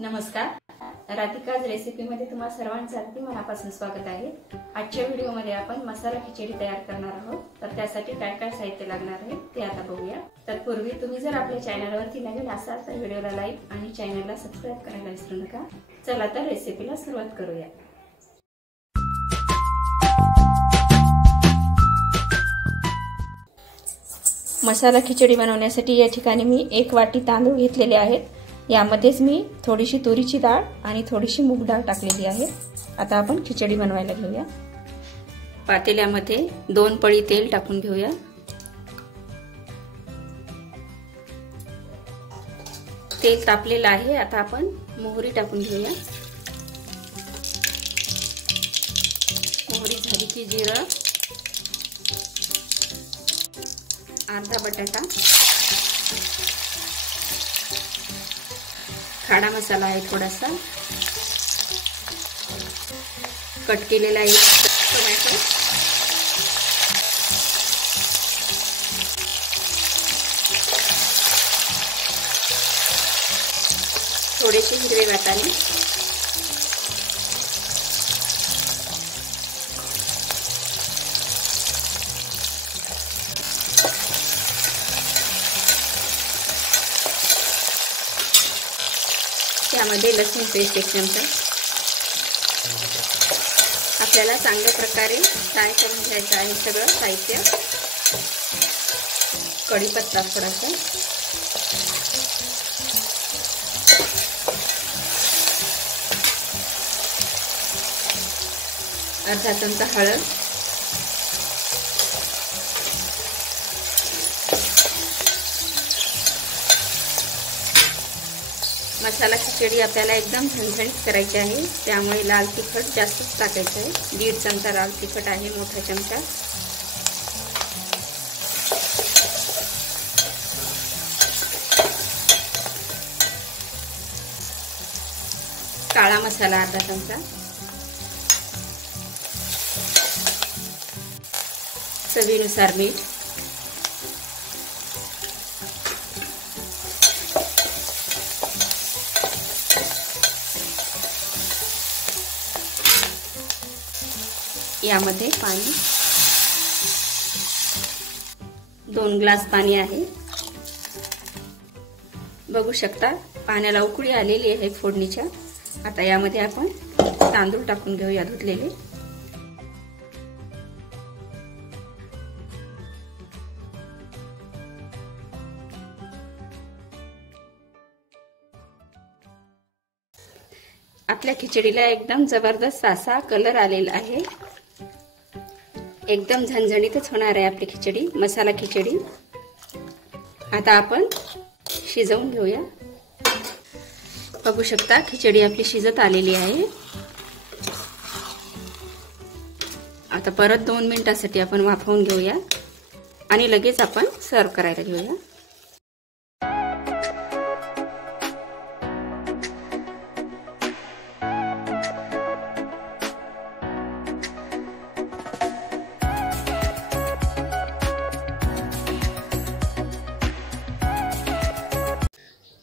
नमस्कार, राधिकाज रेसिपीमध्ये तुम्हा सर्वांचं अगदी मनापासून स्वागत आहे। आजच्या व्हिडिओमध्ये आपण मसाला खिचडी तयार करणार आहोत। तर त्यासाठी काय काय साहित्य लागणार आहे ते आता बघूया। तत्पूर्वी तुम्ही जर आपल्या चॅनलवरती नवीन असाल तर व्हिडिओला लाईक आणि चॅनलला सबस्क्राइब करायला विसरू नका। चला तर रेसिपीला सुरुवात करूया। मसाला खिचडी बनवण्यासाठी या ठिकाणी मी 1 वाटी तांदूळ घेतलेले आहेत। यामध्येच मी थोडीशी तुरीची डाळ आणि थोडीशी मूग डाळ टाकलेली आहे। आता आपण खिचडी बनवायला घेऊया। पातेल्यामध्ये 2 पळी तेल टाकून घेऊया। तेल तापलेलं आहे। आता आपण मोहरी टाकून घेऊया। मोहरी झाली की जिरं, अर्धा बटाटा, खडा मसाला आहे थोडासा, कट केलेला एक टोमॅटो, थोडेसे हिरवे वाटाणे, त्यामध्ये लसूण पेस्ट 1 चमचा। आपल्याला चांगल्या प्रकारे फ्राय करून घ्यायचं आहे सगळं साहित्य। कढीपत्ता थोडासा, अर्धा चमचा हळद, मसाला खिचडी आपल्याला एकदम झणझणीत करायची आहे, त्यामुळे लाल तिखट जास्तच टाकायचं आहे। 1.5 चमचा लाल तिखट आहे, मोठा चमचा। काळा मसाला अर्धा चमचा, चवीनुसार मीठ, यामध्ये पाणी, 2 ग्लास पाणी आहे। बघू शकता पाण्याला उकळी आलेली आहे फोडणीच्या। आता यामध्ये आपण तांदूळ टाकून घेऊया धुतलेले। आपल्या खिचडीला एकदम जबरदस्त असा कलर आलेला आहे। एकदम झणझणीतच होणार आहे आपली खिचडी, मसाला खिचडी। आता आपण शिजवून घेऊया। बघू शकता खिचडी आपली शिजत आलेली आहे। आता परत 2 मिनिटांसाठी आपण वाफवून घेऊया आणि लगेच आपण सर्व करायला घेऊया।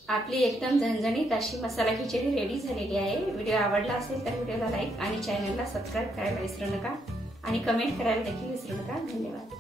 आपली एकदम झणझणीत अशी मसाला खिचडी रेडी झालेली आहे। व्हिडिओ आवडला असेल तर व्हिडिओला लाईक आणि चॅनलला सबस्क्राइब करायला विसरू नका आणि कमेंट करायला देखील विसरू नका। धन्यवाद।